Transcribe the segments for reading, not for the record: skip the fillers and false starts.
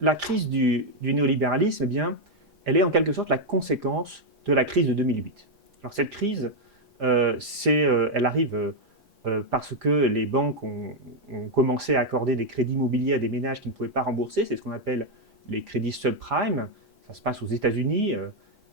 La crise du néolibéralisme, eh bien, elle est en quelque sorte la conséquence de la crise de 2008. Alors cette crise, elle arrive parce que les banques ont commencé à accorder des crédits immobiliers à des ménages qui ne pouvaient pas rembourser. C'est ce qu'on appelle les crédits subprime. Ça se passe aux États-Unis.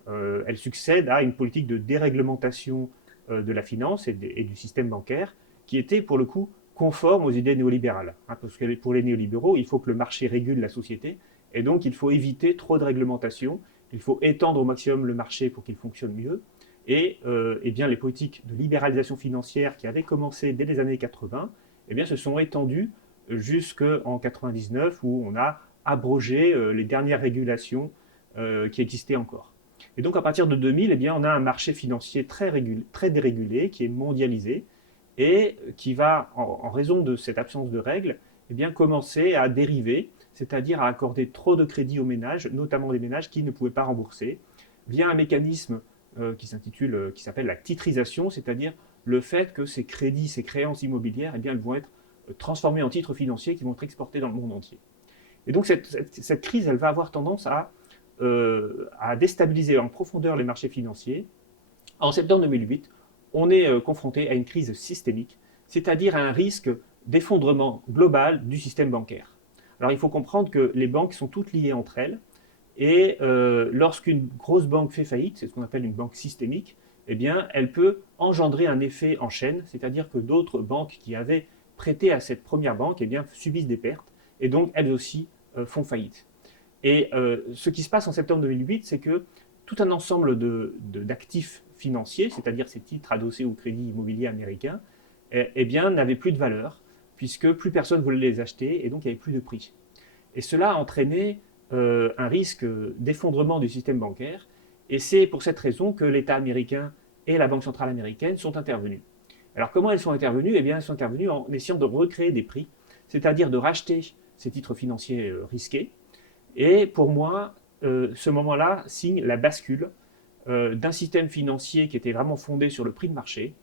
Elle succède à une politique de déréglementation de la finance et du système bancaire qui était pour le coup conforme aux idées néolibérales. Hein, parce que pour les néolibéraux, il faut que le marché régule la société, et donc il faut éviter trop de réglementation, il faut étendre au maximum le marché pour qu'il fonctionne mieux, et eh bien, les politiques de libéralisation financière qui avaient commencé dès les années 80 eh bien, se sont étendues jusqu'en 99 où on a abrogé les dernières régulations qui existaient encore. Et donc à partir de 2000, eh bien, on a un marché financier très dérégulé, qui est mondialisé, et qui va, en raison de cette absence de règles, eh bien, commencer à dériver, c'est-à-dire à accorder trop de crédits aux ménages, notamment des ménages qui ne pouvaient pas rembourser, via un mécanisme qui s'appelle la titrisation, c'est-à-dire le fait que ces crédits, ces créances immobilières, eh bien, elles vont être transformées en titres financiers qui vont être exportés dans le monde entier. Et donc cette crise, elle va avoir tendance à déstabiliser en profondeur les marchés financiers. En septembre 2008, on est confronté à une crise systémique, c'est-à-dire à un risque d'effondrement global du système bancaire. Alors il faut comprendre que les banques sont toutes liées entre elles, et lorsqu'une grosse banque fait faillite, c'est ce qu'on appelle une banque systémique, eh bien, elle peut engendrer un effet en chaîne, c'est-à-dire que d'autres banques qui avaient prêté à cette première banque eh bien, subissent des pertes, et donc elles aussi font faillite. Et ce qui se passe en septembre 2008, c'est que tout un ensemble d'actifs financiers, c'est-à-dire ces titres adossés au crédit immobilier américain, eh bien, n'avaient plus de valeur, puisque plus personne voulait les acheter, et donc il n'y avait plus de prix. Et cela a entraîné un risque d'effondrement du système bancaire, et c'est pour cette raison que l'État américain et la Banque centrale américaine sont intervenus. Alors comment elles sont intervenues? Eh bien, elles sont intervenues en essayant de recréer des prix, c'est-à-dire de racheter ces titres financiers risqués, et pour moi, ce moment-là signe la bascule d'un système financier qui était vraiment fondé sur le prix de marché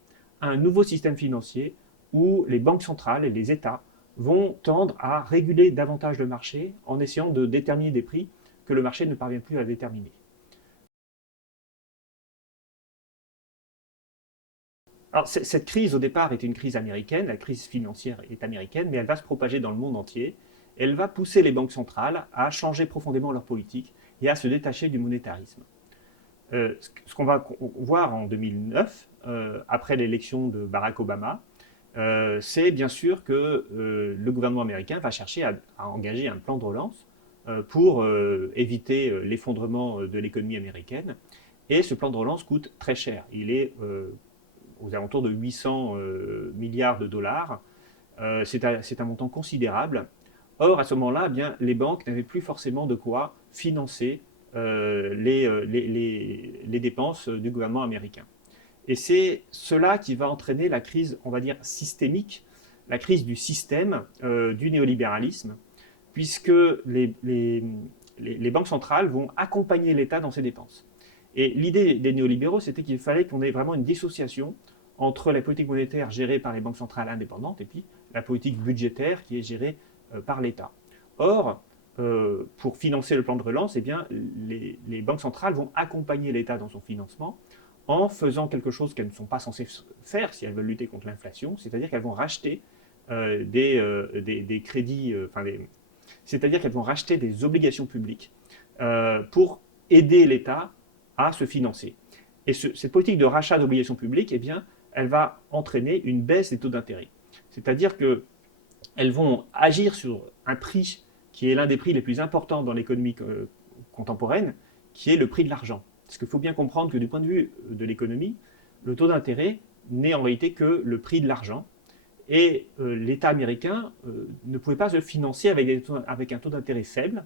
à un nouveau système financier où les banques centrales et les États vont tendre à réguler davantage le marché en essayant de déterminer des prix que le marché ne parvient plus à déterminer. Alors, cette crise, au départ, était une crise américaine, la crise financière est américaine, mais elle va se propager dans le monde entier. Elle va pousser les banques centrales à changer profondément leur politique et à se détacher du monétarisme. Ce qu'on va voir en 2009, après l'élection de Barack Obama, c'est bien sûr que le gouvernement américain va chercher à engager un plan de relance pour éviter l'effondrement de l'économie américaine. Et ce plan de relance coûte très cher. Il est aux alentours de 800 milliards de dollars. C'est un montant considérable. Or, à ce moment-là, eh bien, les banques n'avaient plus forcément de quoi financer les dépenses du gouvernement américain. Et c'est cela qui va entraîner la crise, on va dire, systémique, la crise du système du néolibéralisme, puisque les banques centrales vont accompagner l'État dans ses dépenses. Et l'idée des néolibéraux, c'était qu'il fallait qu'on ait vraiment une dissociation entre la politique monétaire gérée par les banques centrales indépendantes et puis la politique budgétaire qui est gérée par l'État. Or, pour financer le plan de relance, eh bien, les banques centrales vont accompagner l'État dans son financement en faisant quelque chose qu'elles ne sont pas censées faire si elles veulent lutter contre l'inflation, c'est-à-dire qu'elles vont racheter des crédits, c'est-à-dire qu'elles vont racheter des obligations publiques pour aider l'État à se financer. Et cette politique de rachat d'obligations publiques, eh bien, elle va entraîner une baisse des taux d'intérêt. C'est-à-dire qu'elles vont agir sur un prix qui est l'un des prix les plus importants dans l'économie contemporaine, qui est le prix de l'argent. Parce qu'il faut bien comprendre que du point de vue de l'économie, le taux d'intérêt n'est en réalité que le prix de l'argent. Et l'État américain ne pouvait pas se financer avec un taux d'intérêt faible.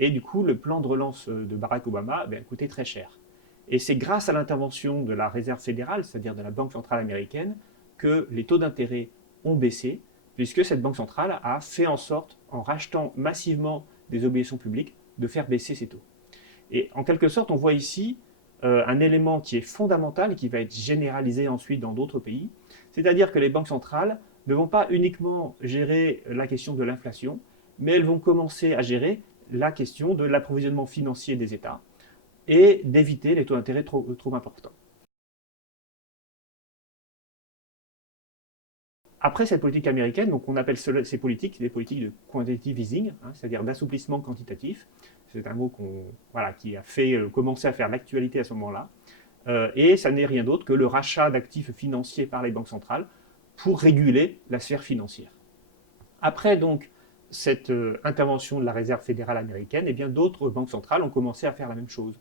Et du coup, le plan de relance de Barack Obama coûtait très cher. Et c'est grâce à l'intervention de la Réserve fédérale, c'est-à-dire de la Banque centrale américaine, que les taux d'intérêt ont baissé, puisque cette Banque centrale a fait en sorte, en rachetant massivement des obligations publiques, de faire baisser ces taux. Et en quelque sorte, on voit ici un élément qui est fondamental et qui va être généralisé ensuite dans d'autres pays, c'est-à-dire que les banques centrales ne vont pas uniquement gérer la question de l'inflation, mais elles vont commencer à gérer la question de l'approvisionnement financier des États et d'éviter les taux d'intérêt trop importants. Après cette politique américaine, donc on appelle ces politiques des politiques de quantitative easing, hein, c'est-à-dire d'assouplissement quantitatif. C'est un mot qui a fait commencer à faire l'actualité à ce moment-là. Et ça n'est rien d'autre que le rachat d'actifs financiers par les banques centrales pour réguler la sphère financière. Après donc cette intervention de la Réserve fédérale américaine, eh bien d'autres banques centrales ont commencé à faire la même chose.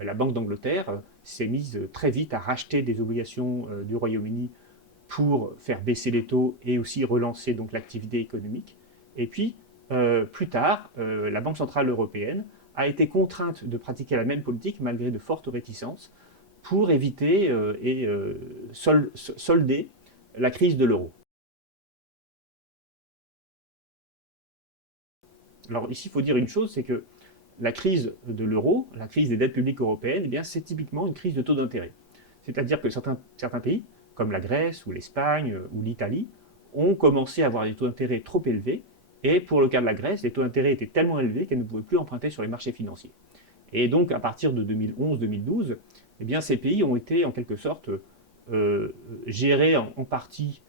La Banque d'Angleterre s'est mise très vite à racheter des obligations du Royaume-Uni pour faire baisser les taux et aussi relancer donc l'activité économique. Et puis, plus tard, la Banque centrale européenne a été contrainte de pratiquer la même politique malgré de fortes réticences pour éviter et solder la crise de l'euro. Alors ici, il faut dire une chose, c'est que la crise de l'euro, la crise des dettes publiques européennes, eh bien, c'est typiquement une crise de taux d'intérêt. C'est-à-dire que certains pays, comme la Grèce ou l'Espagne ou l'Italie, ont commencé à avoir des taux d'intérêt trop élevés, et pour le cas de la Grèce, les taux d'intérêt étaient tellement élevés qu'elle ne pouvait plus emprunter sur les marchés financiers. Et donc, à partir de 2011-2012, eh bien, ces pays ont été en quelque sorte gérés en partie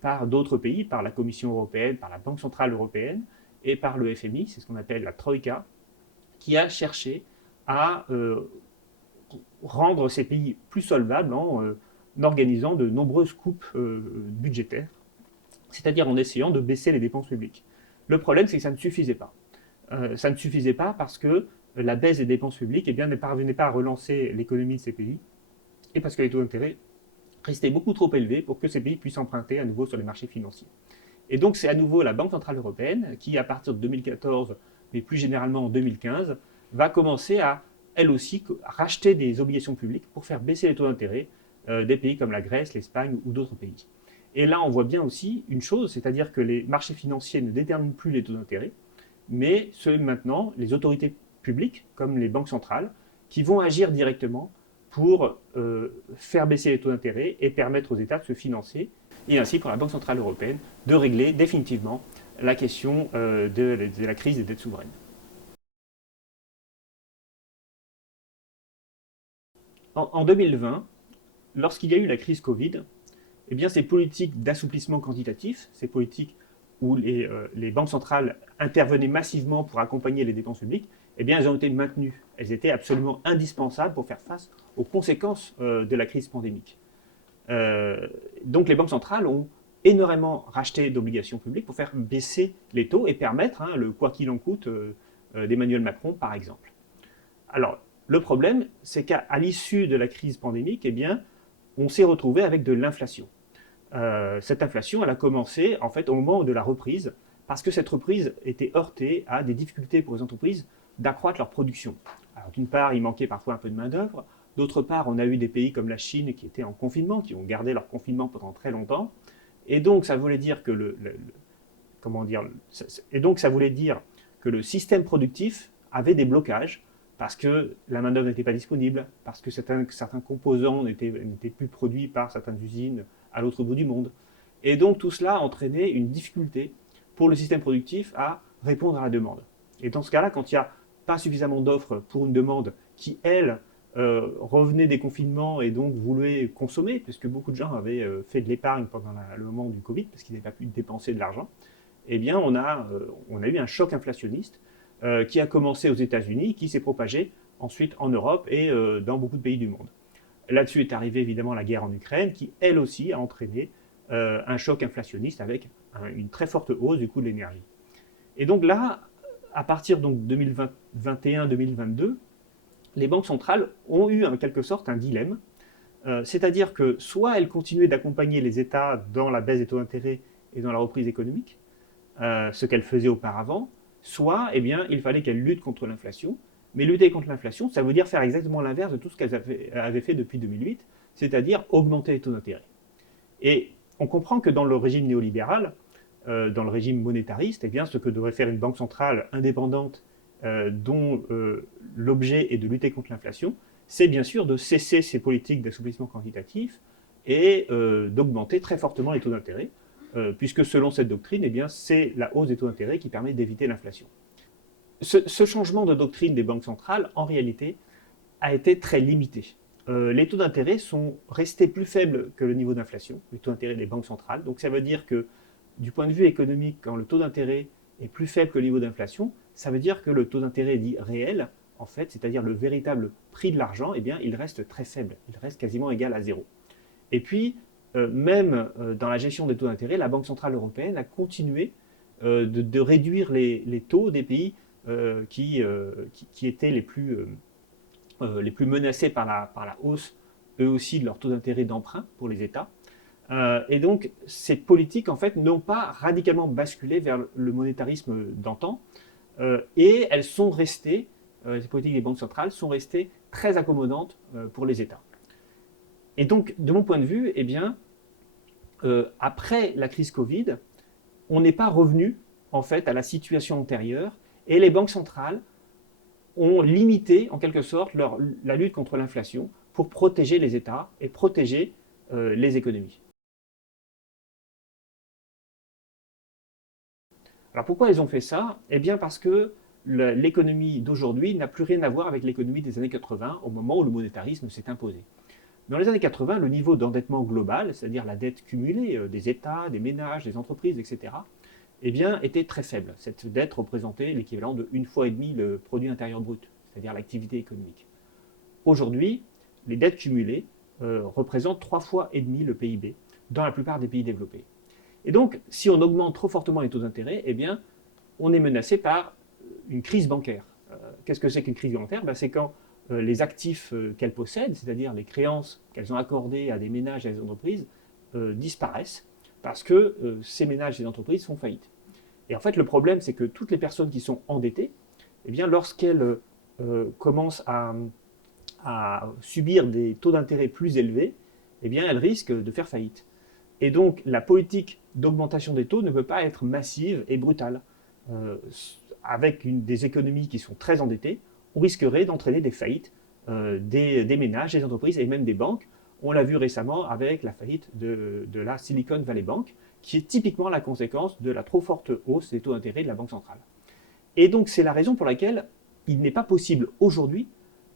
par d'autres pays, par la Commission européenne, par la Banque centrale européenne et par le FMI, c'est ce qu'on appelle la Troïka, qui a cherché à rendre ces pays plus solvables en organisant de nombreuses coupes budgétaires, c'est-à-dire en essayant de baisser les dépenses publiques. Le problème, c'est que ça ne suffisait pas. Ça ne suffisait pas parce que la baisse des dépenses publiques ne parvenait pas à relancer l'économie de ces pays, et parce que les taux d'intérêt restaient beaucoup trop élevés pour que ces pays puissent emprunter à nouveau sur les marchés financiers. Et donc c'est à nouveau la Banque centrale européenne qui, à partir de 2014, mais plus généralement en 2015, va commencer à, elle aussi, racheter des obligations publiques pour faire baisser les taux d'intérêt des pays comme la Grèce, l'Espagne ou d'autres pays. Et là, on voit bien aussi une chose, c'est-à-dire que les marchés financiers ne déterminent plus les taux d'intérêt, mais c'est maintenant les autorités publiques, comme les banques centrales, qui vont agir directement pour faire baisser les taux d'intérêt et permettre aux États de se financer, et ainsi pour la Banque centrale européenne de régler définitivement la question de la crise des dettes souveraines. En 2020, lorsqu'il y a eu la crise Covid, eh bien, ces politiques d'assouplissement quantitatif, ces politiques où les banques centrales intervenaient massivement pour accompagner les dépenses publiques, eh bien, elles ont été maintenues. Elles étaient absolument indispensables pour faire face aux conséquences de la crise pandémique. Donc les banques centrales ont énormément racheté d'obligations publiques pour faire baisser les taux et permettre le quoi qu'il en coûte d'Emmanuel Macron, par exemple. Alors, le problème, c'est qu'à l'issue de la crise pandémique, eh bien, on s'est retrouvé avec de l'inflation. Cette inflation, elle a commencé en fait au moment de la reprise, parce que cette reprise était heurtée à des difficultés pour les entreprises d'accroître leur production. Alors d'une part, il manquait parfois un peu de main-d'œuvre. D'autre part, on a eu des pays comme la Chine qui étaient en confinement, qui ont gardé leur confinement pendant très longtemps. Et donc, ça voulait dire que ça voulait dire que le système productif avait des blocages parce que la main-d'œuvre n'était pas disponible, parce que certains composants n'étaient plus produits par certaines usines à l'autre bout du monde. Et donc, tout cela a entraîné une difficulté pour le système productif à répondre à la demande. Et dans ce cas-là, quand il n'y a pas suffisamment d'offres pour une demande qui, elle, revenait des confinements et donc voulait consommer, puisque beaucoup de gens avaient fait de l'épargne pendant le moment du Covid, parce qu'ils n'avaient pas pu dépenser de l'argent, eh bien on a eu un choc inflationniste qui a commencé aux États-Unis, qui s'est propagé ensuite en Europe et dans beaucoup de pays du monde. Là-dessus est arrivée évidemment la guerre en Ukraine, qui elle aussi a entraîné un choc inflationniste avec une très forte hausse du coût de l'énergie. Et donc là, à partir de 2021-2022, les banques centrales ont eu en quelque sorte un dilemme, c'est-à-dire que soit elles continuaient d'accompagner les États dans la baisse des taux d'intérêt et dans la reprise économique, ce qu'elles faisaient auparavant, soit il fallait qu'elles luttent contre l'inflation. Mais lutter contre l'inflation, ça veut dire faire exactement l'inverse de tout ce qu'elles avaient fait depuis 2008, c'est-à-dire augmenter les taux d'intérêt. Et on comprend que dans le régime néolibéral, dans le régime monétariste, eh bien, ce que devrait faire une banque centrale indépendante dont l'objet est de lutter contre l'inflation, c'est bien sûr de cesser ces politiques d'assouplissement quantitatif et d'augmenter très fortement les taux d'intérêt, puisque selon cette doctrine, eh bien, c'est la hausse des taux d'intérêt qui permet d'éviter l'inflation. Ce changement de doctrine des banques centrales, en réalité, a été très limité. Les taux d'intérêt sont restés plus faibles que le niveau d'inflation, les taux d'intérêt des banques centrales. Donc ça veut dire que du point de vue économique, quand le taux d'intérêt est plus faible que le niveau d'inflation, ça veut dire que le taux d'intérêt dit réel, en fait, c'est-à-dire le véritable prix de l'argent, eh bien, il reste très faible, il reste quasiment égal à zéro. Et puis, même dans la gestion des taux d'intérêt, la Banque centrale européenne a continué de réduire les taux des pays qui étaient les plus menacés par la hausse, eux aussi, de leur taux d'intérêt d'emprunt pour les États. Et donc, ces politiques, en fait, n'ont pas radicalement basculé vers le monétarisme d'antan, et elles sont restées, ces politiques des banques centrales sont restées très accommodantes pour les États. Et donc, de mon point de vue, eh bien, après la crise Covid, on n'est pas revenu, en fait, à la situation antérieure, et les banques centrales ont limité, en quelque sorte, la lutte contre l'inflation pour protéger les États et protéger les économies. Alors pourquoi ils ont fait ça? Eh bien parce que l'économie d'aujourd'hui n'a plus rien à voir avec l'économie des années 80, au moment où le monétarisme s'est imposé. Dans les années 80, le niveau d'endettement global, c'est-à-dire la dette cumulée des États, des ménages, des entreprises, etc., eh bien, était très faible. Cette dette représentait l'équivalent de 1,5 fois le produit intérieur brut, c'est-à-dire l'activité économique. Aujourd'hui, les dettes cumulées représentent 3,5 fois le PIB dans la plupart des pays développés. Et donc, si on augmente trop fortement les taux d'intérêt, eh bien, on est menacé par une crise bancaire. Qu'est-ce que c'est qu'une crise bancaire? C'est quand les actifs qu'elles possèdent, c'est-à-dire les créances qu'elles ont accordées à des ménages et à des entreprises, disparaissent parce que ces ménages et ces entreprises font faillite. Et en fait, le problème, c'est que toutes les personnes qui sont endettées, eh bien, lorsqu'elles commencent à subir des taux d'intérêt plus élevés, eh bien, elles risquent de faire faillite. Et donc, la politique d'augmentation des taux ne peut pas être massive et brutale. Avec des économies qui sont très endettées, on risquerait d'entraîner des faillites des ménages, des entreprises et même des banques. On l'a vu récemment avec la faillite de la Silicon Valley Bank, qui est typiquement la conséquence de la trop forte hausse des taux d'intérêt de la Banque centrale. Et donc, c'est la raison pour laquelle il n'est pas possible aujourd'hui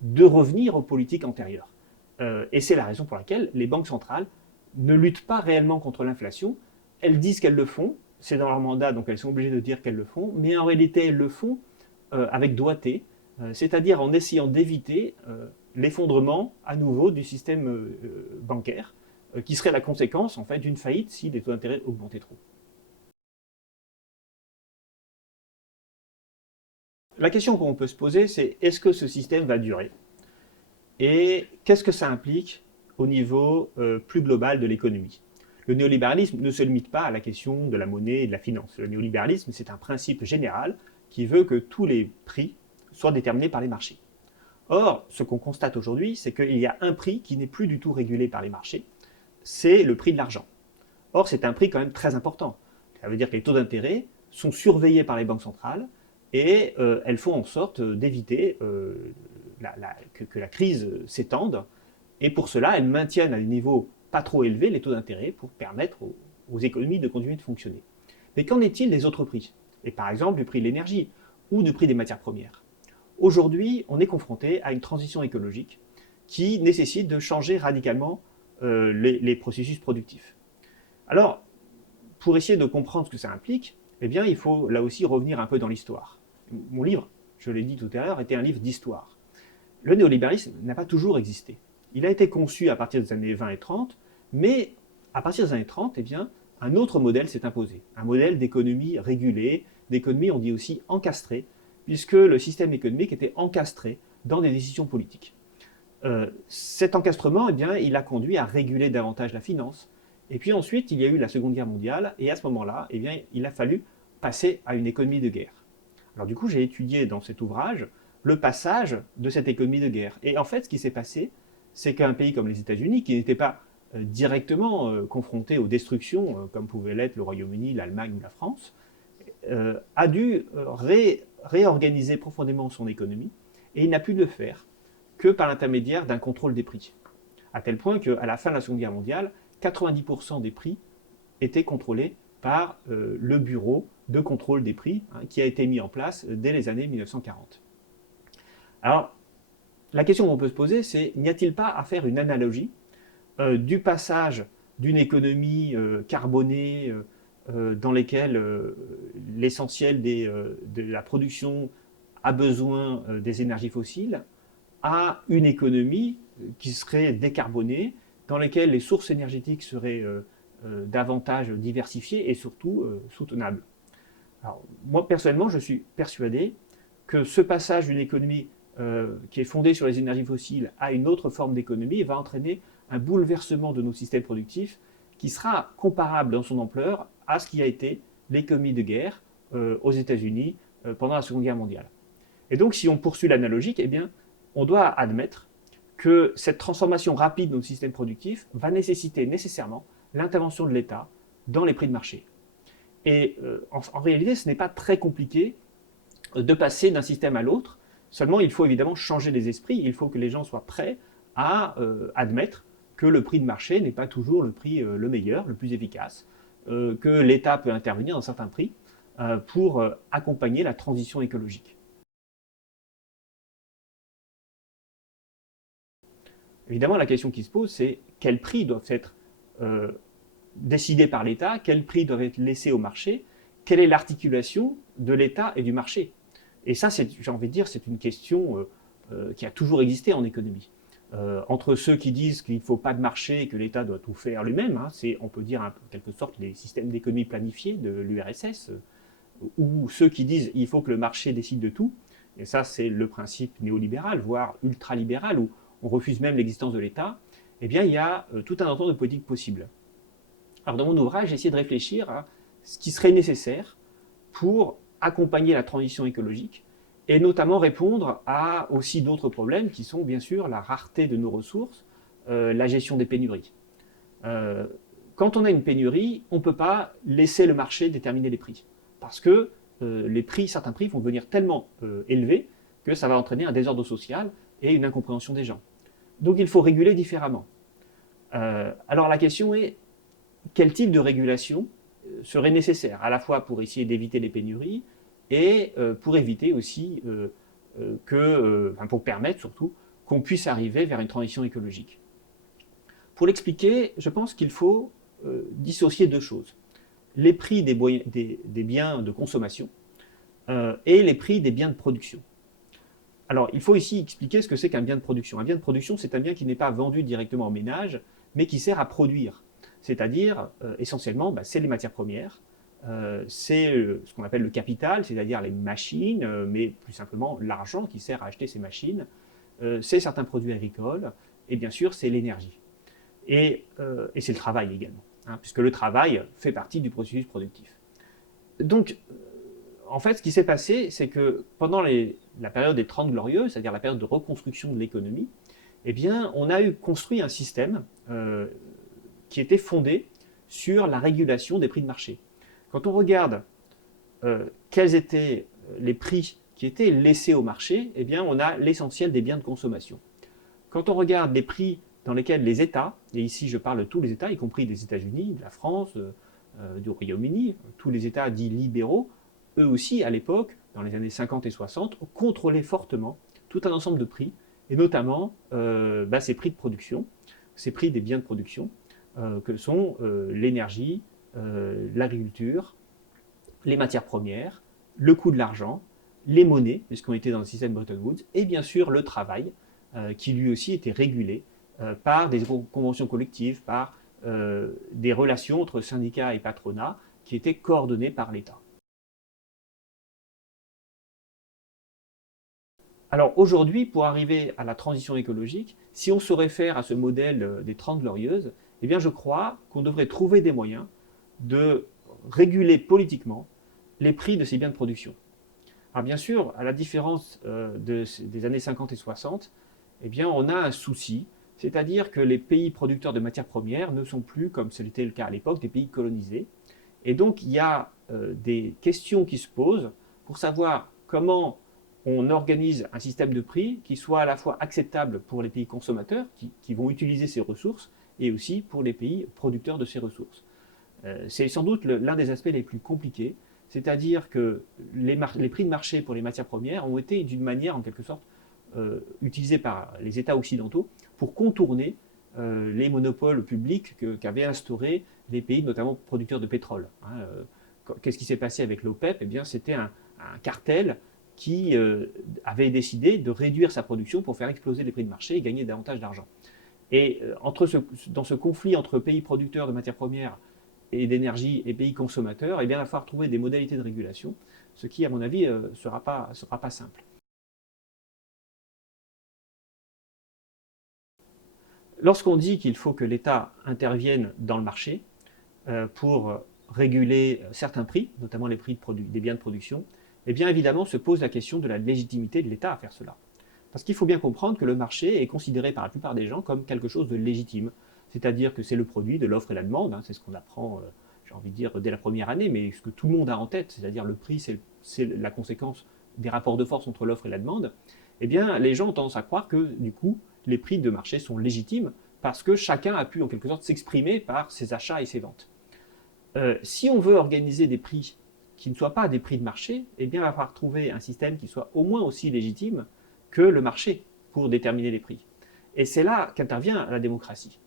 de revenir aux politiques antérieures. Et c'est la raison pour laquelle les banques centrales ne luttent pas réellement contre l'inflation. Elles disent qu'elles le font, c'est dans leur mandat, donc elles sont obligées de dire qu'elles le font, mais en réalité, elles le font avec doigté, c'est-à-dire en essayant d'éviter l'effondrement à nouveau du système bancaire, qui serait la conséquence en fait d'une faillite si les taux d'intérêt augmentaient trop. La question qu'on peut se poser, c'est est-ce que ce système va durer? Et qu'est-ce que ça implique au niveau plus global de l'économie? Le néolibéralisme ne se limite pas à la question de la monnaie et de la finance. Le néolibéralisme, c'est un principe général qui veut que tous les prix soient déterminés par les marchés. Or, ce qu'on constate aujourd'hui, c'est qu'il y a un prix qui n'est plus du tout régulé par les marchés, c'est le prix de l'argent. Or, c'est un prix quand même très important. Ça veut dire que les taux d'intérêt sont surveillés par les banques centrales et elles font en sorte d'éviter que la crise s'étende. Et pour cela, elles maintiennent à des niveaux pas trop élevés les taux d'intérêt pour permettre aux économies de continuer de fonctionner. Mais qu'en est-il des autres prix? Et par exemple du prix de l'énergie ou du prix des matières premières. Aujourd'hui, on est confronté à une transition écologique qui nécessite de changer radicalement les processus productifs. Alors, pour essayer de comprendre ce que ça implique, eh bien, il faut là aussi revenir un peu dans l'histoire. Mon livre, je l'ai dit tout à l'heure, était un livre d'histoire. Le néolibéralisme n'a pas toujours existé. Il a été conçu à partir des années 20 et 30, mais à partir des années 30, eh bien, un autre modèle s'est imposé. Un modèle d'économie régulée, d'économie, on dit aussi encastrée, puisque le système économique était encastré dans des décisions politiques. Cet encastrement, eh bien, il a conduit à réguler davantage la finance. Et puis ensuite, il y a eu la Seconde Guerre mondiale, et à ce moment-là, eh bien, il a fallu passer à une économie de guerre. Alors du coup, j'ai étudié dans cet ouvrage le passage de cette économie de guerre. Et en fait, ce qui s'est passé, c'est qu'un pays comme les États-Unis, qui n'était pas directement confronté aux destructions, comme pouvaient l'être le Royaume-Uni, l'Allemagne ou la France, a dû réorganiser profondément son économie, et il n'a pu le faire que par l'intermédiaire d'un contrôle des prix. À tel point qu'à la fin de la Seconde Guerre mondiale, 90% des prix étaient contrôlés par le bureau de contrôle des prix qui a été mis en place dès les années 1940. Alors, la question qu'on peut se poser, c'est n'y a-t-il pas à faire une analogie du passage d'une économie carbonée dans laquelle l'essentiel de la production a besoin des énergies fossiles à une économie qui serait décarbonée, dans laquelle les sources énergétiques seraient davantage diversifiées et surtout soutenables. Alors, moi, personnellement, je suis persuadé que ce passage d'une économie qui est fondée sur les énergies fossiles à une autre forme d'économie va entraîner un bouleversement de nos systèmes productifs qui sera comparable dans son ampleur à ce qui a été l'économie de guerre aux États-Unis pendant la Seconde Guerre mondiale. Et donc, si on poursuit l'analogique, eh bien, on doit admettre que cette transformation rapide de nos systèmes productifs va nécessiter nécessairement l'intervention de l'État dans les prix de marché. Et en réalité, ce n'est pas très compliqué de passer d'un système à l'autre. Seulement, il faut évidemment changer les esprits. Il faut que les gens soient prêts à admettre que le prix de marché n'est pas toujours le prix le meilleur, le plus efficace, que l'État peut intervenir dans certains prix pour accompagner la transition écologique. Évidemment, la question qui se pose, c'est quels prix doivent être décidés par l'État, quels prix doivent être laissés au marché, quelle est l'articulation de l'État et du marché. Et ça, j'ai envie de dire, c'est une question qui a toujours existé en économie. Entre ceux qui disent qu'il ne faut pas de marché et que l'État doit tout faire lui-même, c'est, on peut dire en quelque sorte, les systèmes d'économie planifiée de l'URSS, ou ceux qui disent qu'il faut que le marché décide de tout, et ça c'est le principe néolibéral, voire ultralibéral, où on refuse même l'existence de l'État, eh bien il y a tout un ensemble de politiques possibles. Alors dans mon ouvrage, j'ai essayé de réfléchir à ce qui serait nécessaire pour accompagner la transition écologique et notamment répondre à aussi d'autres problèmes qui sont bien sûr la rareté de nos ressources, la gestion des pénuries. Quand on a une pénurie, on ne peut pas laisser le marché déterminer les prix parce que certains prix vont devenir tellement élevés que ça va entraîner un désordre social et une incompréhension des gens. Donc il faut réguler différemment. Alors la question est, quel type de régulation serait nécessaire, à la fois pour essayer d'éviter les pénuries et pour éviter aussi pour permettre surtout qu'on puisse arriver vers une transition écologique. Pour l'expliquer, je pense qu'il faut dissocier deux choses. Les prix des biens de consommation et les prix des biens de production. Alors, il faut ici expliquer ce que c'est qu'un bien de production. Un bien de production, c'est un bien qui n'est pas vendu directement au ménage, mais qui sert à produire. C'est-à-dire, essentiellement, c'est les matières premières, c'est ce qu'on appelle le capital, c'est-à-dire les machines, mais plus simplement l'argent qui sert à acheter ces machines, c'est certains produits agricoles, et bien sûr, c'est l'énergie. Et c'est le travail également, puisque le travail fait partie du processus productif. Donc, en fait, ce qui s'est passé, c'est que pendant la période des 30 Glorieuses, c'est-à-dire la période de reconstruction de l'économie, eh bien, on a construit un système qui était fondé sur la régulation des prix de marché. Quand on regarde quels étaient les prix qui étaient laissés au marché, eh bien, on a l'essentiel des biens de consommation. Quand on regarde les prix dans lesquels les États, et ici je parle de tous les États, y compris des États-Unis, de la France, du Royaume-Uni, tous les États dits libéraux, eux aussi, à l'époque, dans les années 50 et 60, contrôlaient fortement tout un ensemble de prix, et notamment ces prix de production, ces prix des biens de production, que sont l'énergie, l'agriculture, les matières premières, le coût de l'argent, les monnaies, puisqu'on était dans le système Bretton Woods, et bien sûr le travail, qui lui aussi était régulé par des conventions collectives, par des relations entre syndicats et patronat qui étaient coordonnées par l'État. Alors aujourd'hui, pour arriver à la transition écologique, si on se réfère à ce modèle des 30 Glorieuses, eh bien je crois qu'on devrait trouver des moyens de réguler politiquement les prix de ces biens de production. Alors bien sûr, à la différence des années 50 et 60, eh bien on a un souci, c'est-à-dire que les pays producteurs de matières premières ne sont plus, comme c'était le cas à l'époque, des pays colonisés. Et donc il y a des questions qui se posent pour savoir comment on organise un système de prix qui soit à la fois acceptable pour les pays consommateurs qui vont utiliser ces ressources et aussi pour les pays producteurs de ces ressources. C'est sans doute l'un des aspects les plus compliqués C'est-à-dire que les prix de marché pour les matières premières ont été d'une manière en quelque sorte utilisés par les États occidentaux pour contourner les monopoles publics qu'avaient instaurés les pays notamment producteurs de pétrole. Hein. Qu'est-ce qui s'est passé avec l'OPEP? Eh bien, c'était un cartel qui avait décidé de réduire sa production pour faire exploser les prix de marché et gagner davantage d'argent. Et dans ce conflit entre pays producteurs de matières premières et d'énergie et pays consommateurs, eh bien, il va falloir trouver des modalités de régulation, ce qui, à mon avis, ne sera pas simple. Lorsqu'on dit qu'il faut que l'État intervienne dans le marché pour réguler certains prix, notamment les prix des biens de production, eh bien évidemment se pose la question de la légitimité de l'État à faire cela. Parce qu'il faut bien comprendre que le marché est considéré par la plupart des gens comme quelque chose de légitime. C'est-à-dire que c'est le produit de l'offre et la demande, hein, c'est ce qu'on apprend, j'ai envie de dire, dès la première année, mais ce que tout le monde a en tête, c'est-à-dire le prix, c'est la conséquence des rapports de force entre l'offre et la demande, eh bien les gens ont tendance à croire que du coup, les prix de marché sont légitimes parce que chacun a pu en quelque sorte s'exprimer par ses achats et ses ventes. Si on veut organiser des prix qui ne soient pas des prix de marché, eh bien, il va falloir trouver un système qui soit au moins aussi légitime que le marché pour déterminer les prix. Et c'est là qu'intervient la démocratie.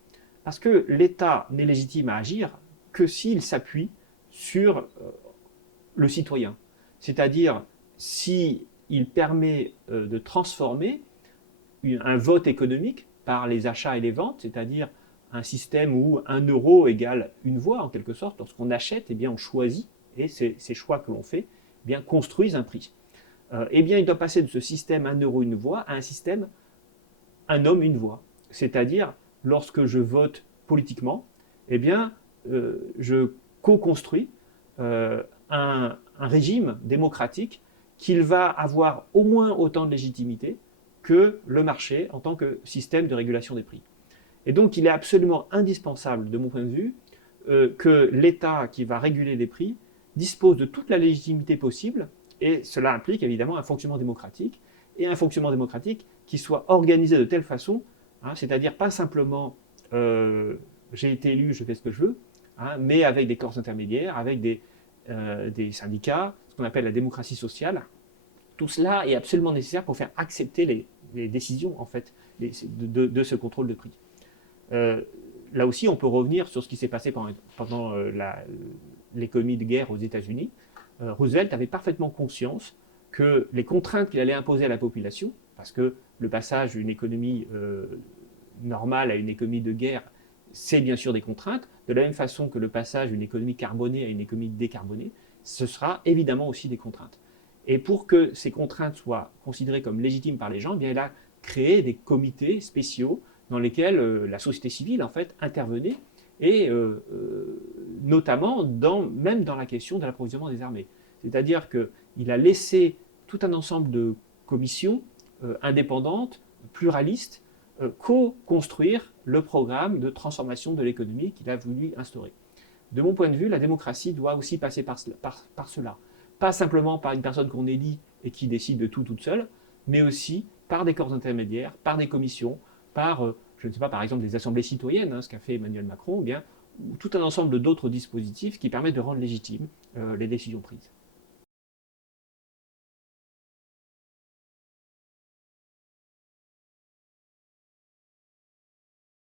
Parce que l'État n'est légitime à agir que s'il s'appuie sur le citoyen. C'est-à-dire s'il permet de transformer un vote économique par les achats et les ventes, c'est-à-dire un système où 1 € égale une voix en quelque sorte. Lorsqu'on achète, eh bien, on choisit et ces choix que l'on fait eh bien, construisent un prix. Eh bien, il doit passer de ce système 1 € une voix à un système un homme une voix. C'est-à-dire, lorsque je vote politiquement, eh bien, je co-construis un régime démocratique qui va avoir au moins autant de légitimité que le marché en tant que système de régulation des prix. Et donc, il est absolument indispensable, de mon point de vue, que l'État qui va réguler les prix dispose de toute la légitimité possible, et cela implique évidemment un fonctionnement démocratique, et un fonctionnement démocratique qui soit organisé de telle façon, hein, c'est-à-dire pas simplement j'ai été élu, je fais ce que je veux, hein, mais avec des corps intermédiaires, avec des syndicats, ce qu'on appelle la démocratie sociale. Tout cela est absolument nécessaire pour faire accepter les décisions en fait, de ce contrôle de prix. Là aussi, on peut revenir sur ce qui s'est passé pendant l'économie de guerre aux États-Unis. Roosevelt avait parfaitement conscience que les contraintes qu'il allait imposer à la population, parce que le passage d'une économie normale à une économie de guerre, c'est bien sûr des contraintes, de la même façon que le passage d'une économie carbonée à une économie décarbonée, ce sera évidemment aussi des contraintes. Et pour que ces contraintes soient considérées comme légitimes par les gens, eh bien, il a créé des comités spéciaux dans lesquels la société civile en fait intervenait, et notamment même dans la question de l'approvisionnement des armées. C'est-à-dire qu'il a laissé tout un ensemble de commissions indépendantes, pluralistes, co-construire le programme de transformation de l'économie qu'il a voulu instaurer. De mon point de vue, la démocratie doit aussi passer par cela. Pas simplement par une personne qu'on élit et qui décide de tout toute seule, mais aussi par des corps intermédiaires, par des commissions, par, je ne sais pas, par exemple des assemblées citoyennes, hein, ce qu'a fait Emmanuel Macron, ou bien ou tout un ensemble d'autres dispositifs qui permettent de rendre légitimes les décisions prises.